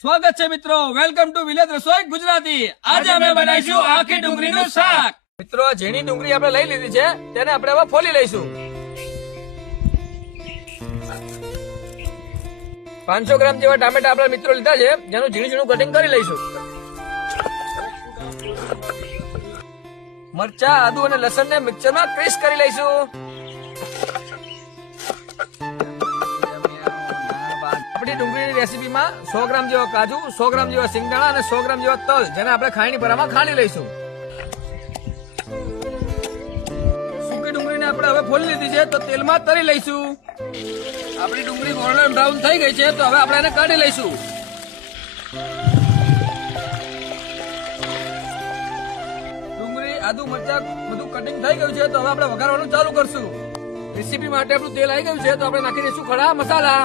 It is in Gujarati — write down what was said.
સ્વાગત છે મિત્રો, વેલકમ ટુ વિલેજ રસોઈ ગુજરાતી। આજે અમે બનાવીશું આખી ડુંગળીનું શાક। મિત્રો ઝીણી ડુંગળી આપણે લઈ લીધી છે, તેને આપણે હવે ફોલી લઈશું। 500 ગ્રામ જેવા ટામેટા આપણા મિત્રો લીધા છે, જેનું ઝીણું ઝીણું કટિંગ કરી લઈશું। મરચા, આદુ અને લસણ ને મિક્સરમાં ક્રશ કરી લઈશું। આપણી ડુંગળીની રેસીપીમાં 100 ગ્રામ જેવા કાજુ, 100 ગ્રામ જેવા સિંગદાણા અને 100 ગ્રામ જેવા તલ, જેને આપણે ખાયણી ભરામાં ખાંડી લઈશું। સૂકી ડુંગળીને આપણે હવે ફોલી લીધી છે, તો તેલમાં તળી લઈશું। આપણી ડુંગળી ગોલ્ડન બ્રાઉન થઈ ગઈ છે, તો હવે આપણે એને કાઢી લઈશું। ડુંગળી, આદુ, મરચા બધું કટિંગ થઈ ગયું છે, તો હવે આપણે વઘારવાનું ચાલુ કરશું। રેસીપી માટે આપણું તેલ આવી ગયું છે, તો આપણે નાખી દઈશું ખડા મસાલા।